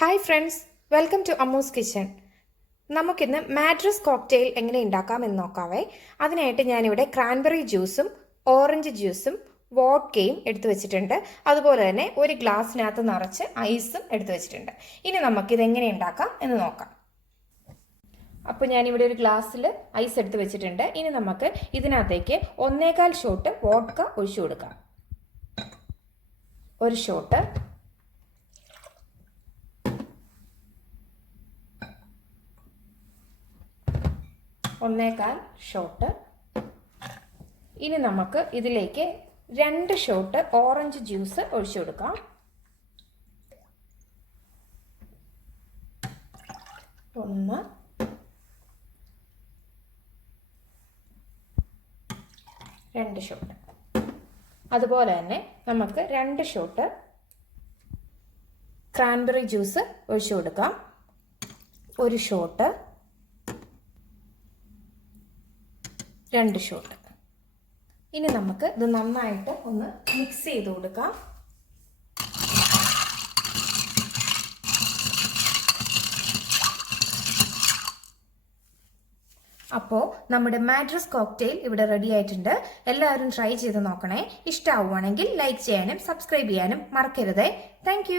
Hi friends, welcome to Ammu's kitchen. നമുക്കിന്ന് Madras cocktail എങ്ങനെ ഉണ്ടാക്കാമെന്ന് നോക്കാവേ. അതിനായിട്ട് ഞാനിവിടെ ക്രാൻബെറി ജ്യൂസും ഓറഞ്ച് ജ്യൂസും വോഡ്കയും എടുത്തു വെച്ചിട്ടുണ്ട്. അതുപോലെ തന്നെ ഒരു ഗ്ലാസ്സിനകത്ത് നിറച്ച് ഐസും എടുത്തു വെച്ചിട്ടുണ്ട്. ഇനി നമുക്കിത് എങ്ങനെ ഉണ്ടാക്കാം എന്ന് നോക്കാം. അപ്പോൾ ഞാനിവിടെ ഒരു ഗ്ലാസ്സിൽ ഐസ് എടുത്ത് വെച്ചിട്ടുണ്ട്. ഇനി നമുക്ക് ഇതിനകത്തേക്ക് 1.25 ഷോട്ട് വോഡ്ക ഒഴിച്ചു കൊടുക്കാം. ഒരു ഷോട്ട്, ഒന്നേകാൽ ഷോട്ട്. ഇനി നമുക്ക് ഇതിലേക്ക് 2 ഷോട്ട് ഓറഞ്ച് ജ്യൂസ് ഒഴിച്ചു കൊടുക്കാം. ഒന്ന്, രണ്ട് ഷോട്ട്. അതുപോലെ തന്നെ നമുക്ക് 2 ഷോട്ട് ക്രാൻബെറി ജ്യൂസ് ഒഴിച്ചു കൊടുക്കാം. ഒരു ഷോട്ട്, 2 ഷോട്ട്. ഇനി നമുക്ക് ഇത് നന്നായിട്ട് ഒന്ന് മിക്സ് ചെയ്ത് കൊടുക്കാം. അപ്പോൾ നമ്മുടെ മാഡ്രസ് കോക്ടെയിൽ ഇവിടെ റെഡി ആയിട്ടുണ്ട്. എല്ലാവരും ട്രൈ ചെയ്ത് നോക്കണേ. ഇഷ്ടമാവുകയാണെങ്കിൽ ലൈക്ക് ചെയ്യാനും സബ്സ്ക്രൈബ് ചെയ്യാനും മറക്കരുതേ. താങ്ക്